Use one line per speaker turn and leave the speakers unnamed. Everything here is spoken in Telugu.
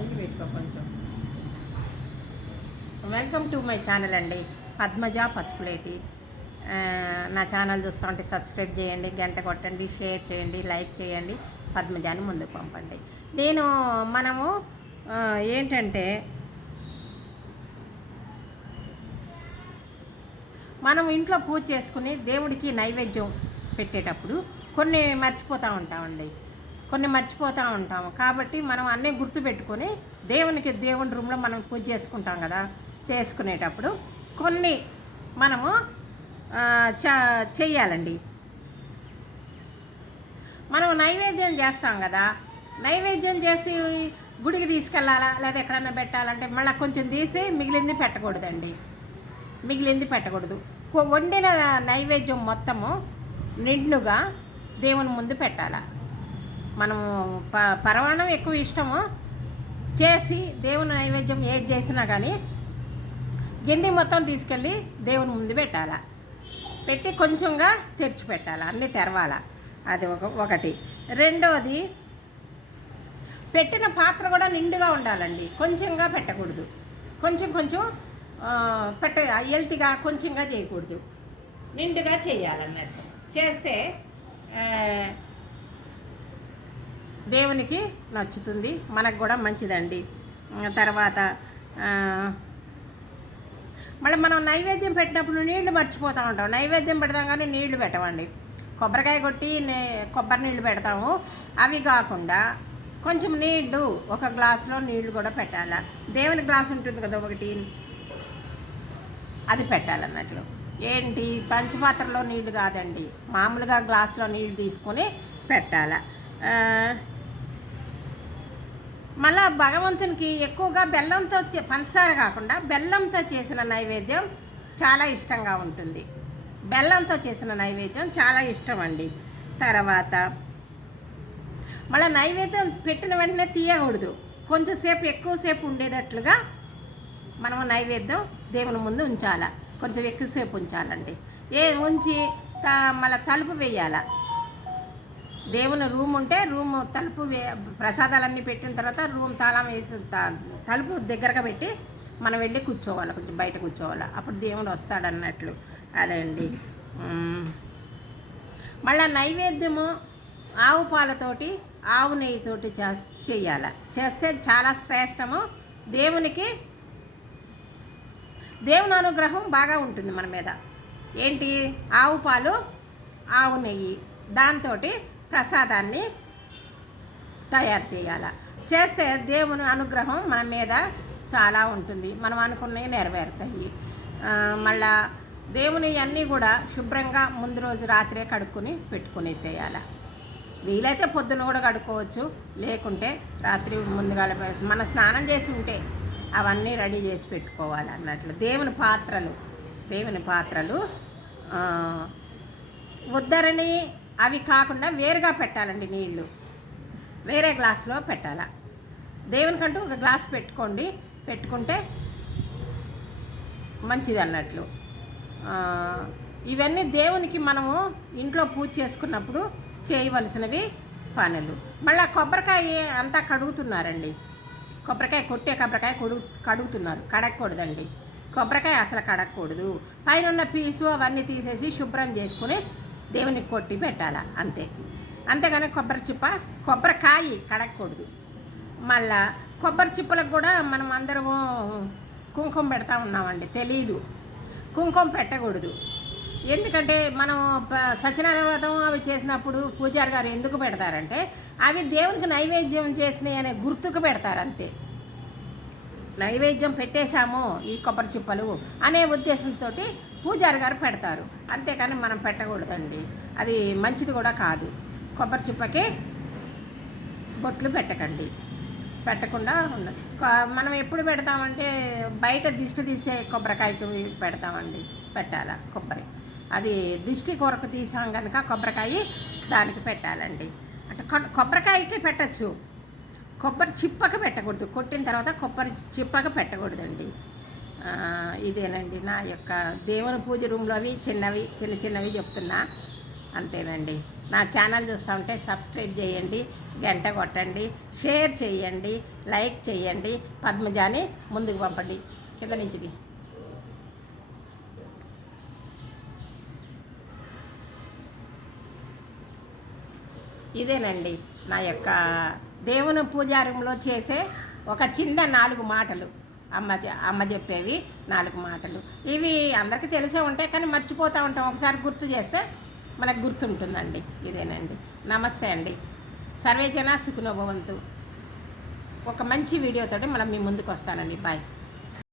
పైకి పెట్టుకో కొంచెం. వెల్కమ్ టు మై ఛానల్ అండి. పద్మజ పసుపులేటి నా ఛానల్ చూస్తుంటే సబ్స్క్రైబ్ చేయండి గంట కొట్టండి షేర్ చేయండి లైక్ చేయండి పద్మజాని ముందుకు పంపండి. నేను మనము ఏంటంటే మనం ఇంట్లో పూజ చేసుకుని దేవుడికి నైవేద్యం పెట్టేటప్పుడు కొన్ని మర్చిపోతూ ఉంటామండి. కొన్ని మర్చిపోతూ ఉంటాము. కాబట్టి మనం అన్నీ గుర్తుపెట్టుకొని దేవునికి దేవుని రూమ్లో మనం పూజ చేసుకుంటాం కదా చేసుకునేటప్పుడు కొన్ని మనము చేయాలండి చ మనం నైవేద్యం చేస్తాం కదా నైవేద్యం చేసి గుడికి తీసుకెళ్ళాలా లేదా ఎక్కడన్నా పెట్టాలంటే మళ్ళీ కొంచెం తీసి మిగిలింది పెట్టకూడదండి. మిగిలింది పెట్టకూడదు. వండిన నైవేద్యం మొత్తము నిండుగా దేవుని ముందు పెట్టాలా. మనము ప పరమాణం ఎక్కువ ఇష్టము. చేసి దేవుని నైవేద్యం ఏది చేసినా కానీ గిన్నె మొత్తం తీసుకెళ్ళి దేవుని ముందు పెట్టాల. పెట్టి కొంచెంగా తెరిచి పెట్టాలి అన్నీ తెరవాల. అది ఒక ఒకటి. రెండవది పెట్టిన పాత్ర కూడా నిండుగా ఉండాలండి. కొంచెంగా పెట్టకూడదు. కొంచెం కొంచెం పెట్ట హెల్తీగా కొంచెంగా చేయకూడదు. నిండుగా చేయాలన్నట్టు. చేస్తే దేవునికి నచ్చుతుంది. మనకు కూడా మంచిదండి. తర్వాత మళ్ళీ మనం నైవేద్యం పెట్టినప్పుడు నీళ్ళు మర్చిపోతూ ఉంటాం. నైవేద్యం పెడతాం కానీ నీళ్ళు పెట్టమండి కొబ్బరికాయ కొట్టి కొబ్బరి నీళ్ళు పెడతాము. అవి కాకుండా కొంచెం నీళ్ళు ఒక గ్లాసులో నీళ్ళు కూడా పెట్టాలి. దేవుని గ్లాస్ ఉంటుంది కదా ఒకటి. అది పెట్టాలన్నట్లు ఏంటి? పంచపాత్రలో నీళ్ళు కాదండి. మామూలుగా గ్లాసులో నీళ్ళు తీసుకొని పెట్టాలి. మళ్ళా భగవంతునికి ఎక్కువగా బెల్లంతో చే- పంచదార కాకుండా బెల్లంతో చేసిన నైవేద్యం చాలా ఇష్టంగా ఉంటుంది. బెల్లంతో చేసిన నైవేద్యం చాలా ఇష్టం అండి తర్వాత మళ్ళీ నైవేద్యం పెట్టిన వెంటనే తీయకూడదు. కొంచెంసేపు ఎక్కువసేపు ఉండేటట్లుగా మనము నైవేద్యం దేవుని ముందు ఉంచాల. కొంచెం ఎక్కువసేపు ఉంచాలండి. ఏ ఉంచి త మళ్ళీ తలుపు వేయాల. దేవుని రూమ్ ఉంటే రూమ్ తలుపు వే ప్రసాదాలన్నీ పెట్టిన తర్వాత రూమ్ తాళం వేసి త- తలుపు దగ్గరగా పెట్టి మనం వెళ్ళి కూర్చోవాలి కొంచెం బయట కూర్చోవాలి. అప్పుడు దేవుడు వస్తాడన్నట్లు అదే అండి మళ్ళీ నైవేద్యము ఆవు పాలతోటి ఆవు నెయ్యితోటి చే చేయాలి. చేస్తే చాలా శ్రేష్టము. దేవునికి దేవుని అనుగ్రహం బాగా ఉంటుంది మన మీద. ఏంటి? ఆవు పాలు ఆవు నెయ్యి. దాంతో ప్రసాదాన్ని తయారు చేయాల. చేస్తే దేవుని అనుగ్రహం మన మీద చాలా ఉంటుంది. మనం అనుకున్నవి నెరవేరుతాయి. మళ్ళా దేవుని అన్నీ కూడా శుభ్రంగా ముందు రోజు రాత్రే కడుక్కొని పెట్టుకునేసేయాల. వీలైతే పొద్దున కూడా కడుక్కోవచ్చు. లేకుంటే రాత్రి ముందుగా మన స్నానం చేసి ఉంటే అవన్నీ రెడీ చేసి పెట్టుకోవాలి అన్నట్లు. దేవుని పాత్రలు దేవుని పాత్రలు ఉద్దరిని అవి కాకుండా వేరుగా పెట్టాలండి నీళ్ళు వేరే గ్లాసులో పెట్టాల. దేవునికంటూ ఒక గ్లాస్ పెట్టుకోండి. పెట్టుకుంటే మంచిది అన్నట్లు. ఇవన్నీ దేవునికి మనము ఇంట్లో పూజ చేసుకున్నప్పుడు చేయవలసినవి పనులు. మళ్ళీ కొబ్బరికాయ అంతా కడుగుతున్నారండి. కొబ్బరికాయ కొట్టే కొబ్బరికాయ కొడు కడుగుతున్నారు. కడగకూడదండి. కొబ్బరికాయ అసలు కడగకూడదు. పైన ఉన్న పీసు అవన్నీ తీసేసి శుభ్రం చేసుకుని దేవునికి కొట్టి పెట్టాల? అంతే. అంతేగాని కొబ్బరి చిప్ప కొబ్బరికాయ కడగకూడదు. మళ్ళా కొబ్బరి చిప్పలకు కూడా మనం అందరము కుంకుమ పెడతా ఉన్నామండి తెలీదు. కుంకుమ పెట్టకూడదు. ఎందుకంటే మనం సత్యనారాయణ వ్రతం అవి చేసినప్పుడు పూజారి గారు ఎందుకు పెడతారంటే అవి దేవునికి నైవేద్యం చేసినాయి అనే గుర్తుకు పెడతారు అంతే. నైవేద్యం పెట్టేశాము ఈ కొబ్బరి చిప్పలు అనే ఉద్దేశంతో పూజారి గారు పెడతారు. అంతేకాని మనం పెట్టకూడదండి. అది మంచిది కూడా కాదు. కొబ్బరి చిప్పకి బొట్లు పెట్టకండి. పెట్టకుండా ఉండదు మనం ఎప్పుడు పెడతామంటే బయట దిష్టి తీసే కొబ్బరికాయకి పెడతామండి. పెట్టాలా కొబ్బరి. అది దిష్టి కొరకు తీసాం కనుక కొబ్బరికాయ దానికి పెట్టాలండి. అంటే కొ- కొబ్బరికాయకి పెట్టచ్చు. కొబ్బరి చిప్పక పెట్టకూడదు. కొట్టిన తర్వాత కొబ్బరి చిప్పక పెట్టకూడదండి. ఇదేనండి నా యొక్క దేవుని పూజ రూమ్లో అవి చిన్నవి చిన్న చిన్నవి చెప్తున్నా. అంతేనండి. నా ఛానల్ చూస్తూ ఉంటే సబ్స్క్రైబ్ చేయండి గంట కొట్టండి షేర్ చేయండి లైక్ చేయండి పద్మజాని ముందుకు పంపండి. కింద నుంచిది. ఇదేనండి నా యొక్క దేవుని పూజారంలో చేసే ఒక చిన్న నాలుగు మాటలు. అమ్మ అమ్మ చెప్పేవి నాలుగు మాటలు. ఇవి అందరికీ తెలిసే ఉంటాయి కానీ మర్చిపోతూ ఉంటాం. ఒకసారి గుర్తు చేస్తే మనకు గుర్తుంటుందండి. ఇదేనండి. నమస్తే అండి. సర్వేజన సుఖనోభవంతు ఒక మంచి వీడియోతోటి మనం మీ ముందుకు వస్తానండి. బాయ్.